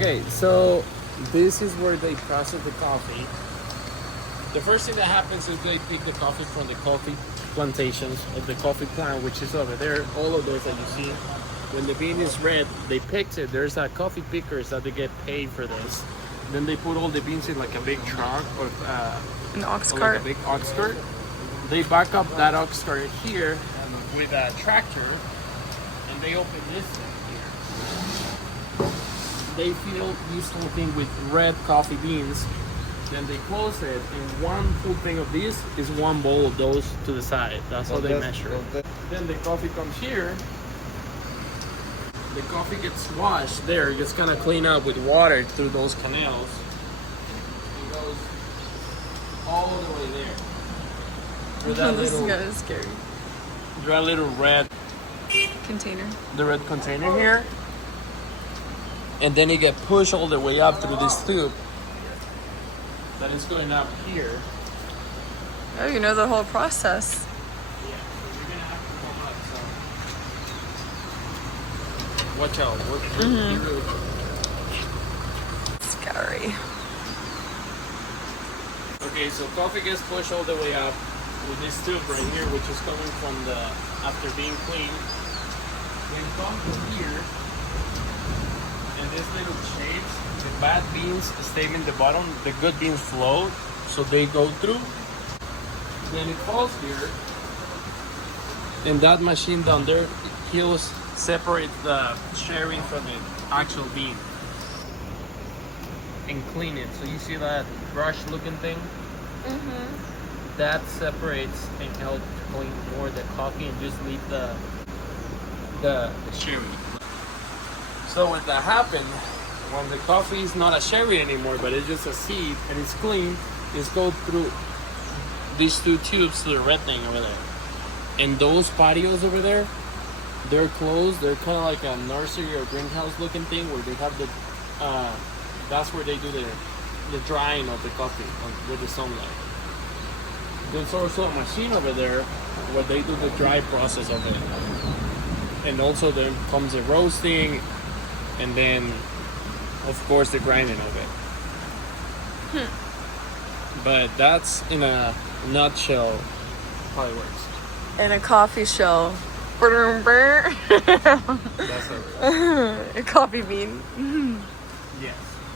Okay, so this is where they process the coffee. The first thing that happens is they pick the coffee from the coffee plantations of the coffee plant, which is over there. All of those that you see. When the bean is red, they picked it. There's a coffee pickers that they get paid for this. Then they put all the beans in like a big truck or an ox like cart. a big ox cart. They back up that ox cart here with a tractor, and they open this thing here. They fill this whole thing with red coffee beans. Then they close it, and one full thing of this is one bowl of those to the side. That's how they measure it. Then the coffee comes here. The coffee gets washed there, gets kind of cleaned up with water through those canals. It goes all the way there. Through that This is little, kind of scary. through that little red Container. the red container here. And then you get pushed all the way up through this tube that is going up here. Oh, you know the whole process. Yeah, so you're gonna have to come up, so watch out. Scary. Okay, so coffee gets pushed all the way up with this tube right here, which is coming from the after being cleaned. Then come to here, and this little shapes. The bad beans stay in the bottom. The good beans float, so they go through. Then it falls here, and that machine down there, he'll separate the cherry from the actual bean and clean it. So you see that brush-looking thing? Mm-hmm. That separates and helps clean more the coffee and just leave the cherry. So when that happens, when the coffee is not a cherry anymore, but it's just a seed and it's clean, it's go through these two tubes to the red thing over there. And those patios over there, they're closed. They're kind of like a nursery or greenhouse looking thing where they have the, that's where they do the drying of the coffee with the sunlight. There's also a machine over there where they do the dry process of it. And also then comes the roasting and then of course the grinding of it. But that's in a nutshell how it works. In a coffee shell. That's how it works. A coffee bean. Yes.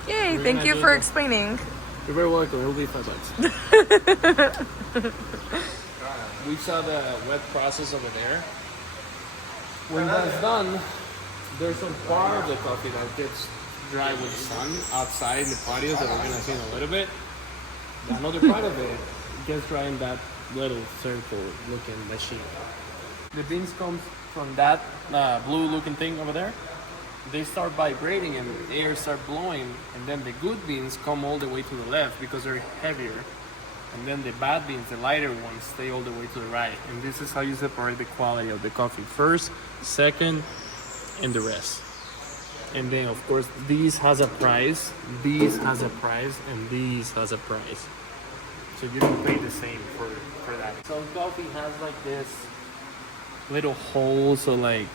Yay, We're thank gonna you do for the- explaining. You're very welcome. It'll be $5. We saw the wet process over there. When that's done, there's some part of the coffee that gets dry with the sun outside in the patios that we're gonna see in a little bit. Another part of it gets dry in that little circle looking machine. The beans come from that blue looking thing over there. They start vibrating and air start blowing, and then the good beans come all the way to the left because they're heavier, and then the bad beans, the lighter ones, stay all the way to the right. And this is how you separate the quality of the coffee: first, second, and the rest. And then of course these has a price, these has a price, and these has a price, so you don't pay the same for that. Some coffee has like this little hole, so like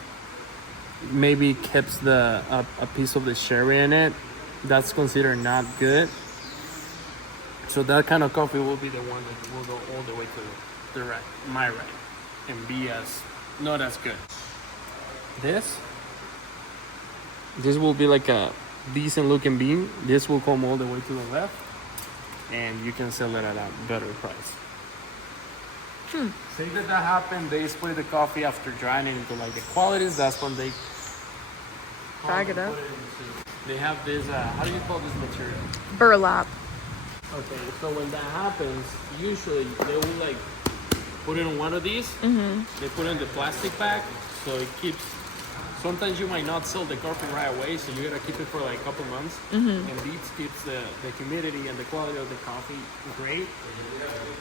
maybe keeps the a piece of the cherry in it. That's considered not good. So that kind of coffee will be the one that will go all the way to the right, my right, and be as not as good. This will be like a decent looking bean. This will come all the way to the left, and you can sell it at a better price. Say that happened, they split the coffee after drying it into like the qualities. That's when they Bag it up. put into. They have this, how do you call this material? Burlap. Okay, so when that happens, usually they will like put it on one of these. They put it in the plastic bag, so it keeps. Sometimes you might not sell the coffee right away, so you gotta keep it for like a couple months. And this keeps the humidity and the quality of the coffee great.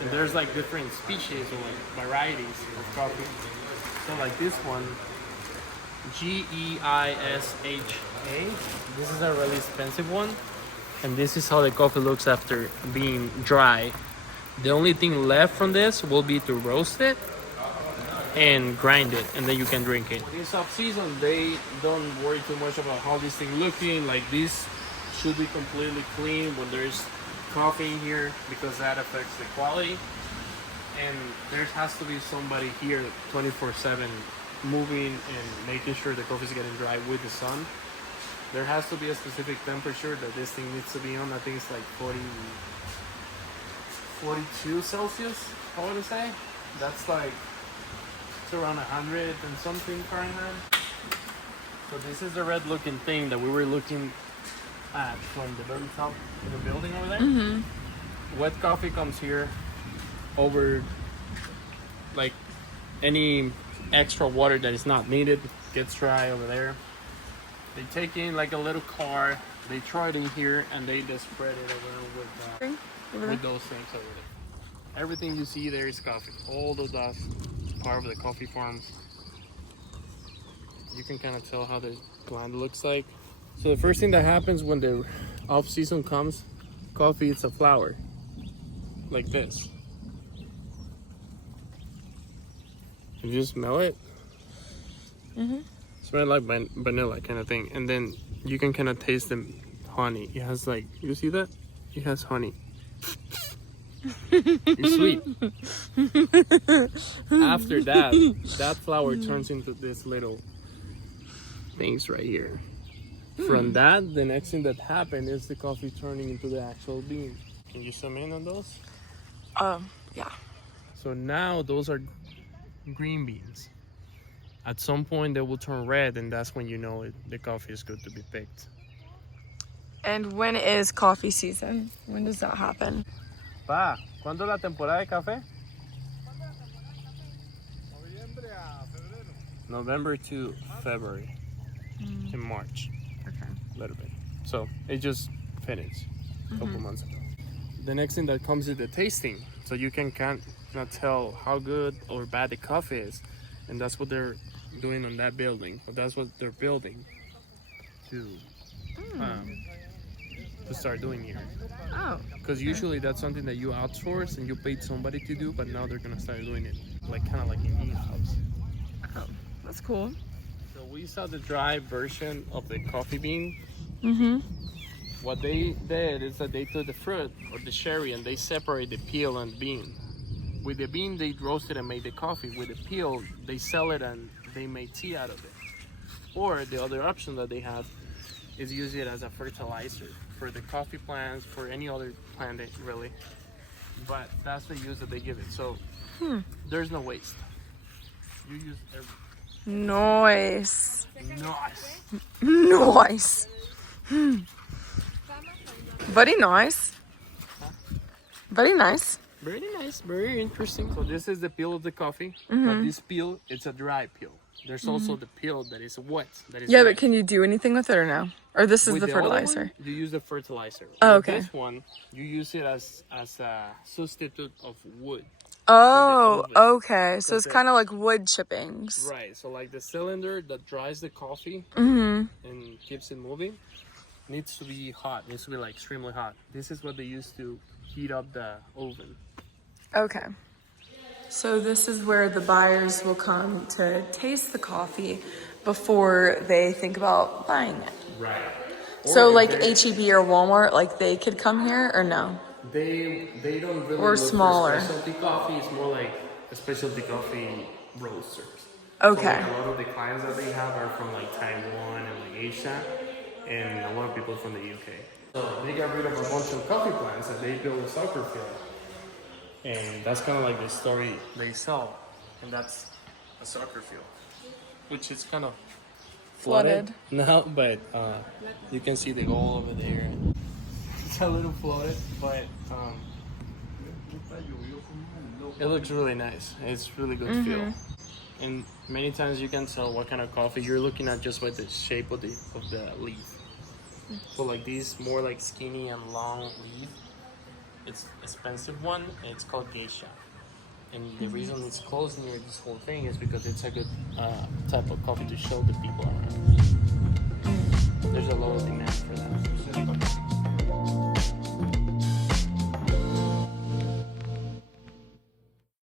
And there's like different species or like varieties of coffee. So like this one, Geisha. This is a really expensive one. And this is how the coffee looks after being dry. The only thing left from this will be to roast it and grind it, and then you can drink it. In off season, they don't worry too much about how this thing looking. Like this should be completely clean when there's coffee in here because that affects the quality. And there has to be somebody here 24/7 moving and making sure the coffee is getting dry with the sun. There has to be a specific temperature that this thing needs to be on. I think it's like 42 Celsius, I want to say. That's like, it's around 100 and something Fahrenheit. So this is the red looking thing that we were looking at from the very top of the building over there. Mm-hmm. Wet coffee comes here over, like any extra water that is not needed gets dry over there. They take in like a little car, they throw it in here, and they just spread it with those things over there. Everything you see there is coffee. All the dust, part of the coffee farms. You can kind of tell how the plant looks like. So the first thing that happens when the off season comes, coffee is a flower, like this. You just smell it. Mm-hmm. Smell like vanilla kind of thing, and then you can kind of taste the honey. It has like, you see that? It has honey. It's sweet. After that, that flower turns into this little things right here. From that, the next thing that happened is the coffee turning into the actual bean. Can you zoom in on those? Yeah. So now those are green beans. At some point they will turn red, and that's when you know the coffee is good to be picked. And when is coffee season? When does that happen? Pa, ¿cuándo es la temporada de café? November to February. In March. Okay. A little bit. So it just finished a couple months ago. The next thing that comes is the tasting. So you cannot tell how good or bad the coffee is. And that's what they're doing on that building. Or that's what they're building to start doing here. Oh. Because usually that's something that you outsource and you paid somebody to do, but now they're gonna start doing it like kind of like in in-house. Oh, that's cool. So we saw the dry version of the coffee bean. Mm-hmm. What they did is that they took the fruit or the cherry and they separate the peel and the bean. With the bean, they roast it and made the coffee. With the peel, they sell it and they make tea out of it. Or the other option that they have is use it as a fertilizer for the coffee plants, for any other plant really. But that's the use that they give it. So there's no waste. You use everything. Nice. Nice. Nice. Very nice. Very nice. Very nice, very interesting. So this is the peel of the coffee. But this peel, it's a dry peel. There's also the peel that is wet. That is Yeah, dry. but can you do anything with it or no? Or this is With the the other fertilizer? one, you use the fertilizer. Oh, With okay. this one, you use it as a substitute of wood. Oh, oven. okay. So it's Because kind of like wood chippings. Right. So like the cylinder that dries the coffee Mm-hmm. and keeps it moving needs to be hot. Needs to be like extremely hot. This is what they use to heat up the oven. Okay. So this is where the buyers will come to taste the coffee before they think about buying it. Right. So like H-E-B or Walmart, like they could come here or no? They don't really Or look smaller. for specialty coffee. It's more like a specialty coffee roasters. Okay. So like a lot of the clients that they have are from like Taiwan and like Asia, and a lot of people from the UK. So they got rid of a bunch of coffee plants and they built a soccer field. And that's kind of like the story they sell, and that's a soccer field, which is kind of flooded now, but you can see the goal over there. It's a little flooded, but it looks really nice. It's really good feel, and many times you can tell what kind of coffee you're looking at just by the shape of the leaf. So like these more like skinny and long leaf. It's expensive one, and it's called geisha. And the reason it's closed near this whole thing is because it's a good type of coffee to show the people around. There's a lot of demand for that.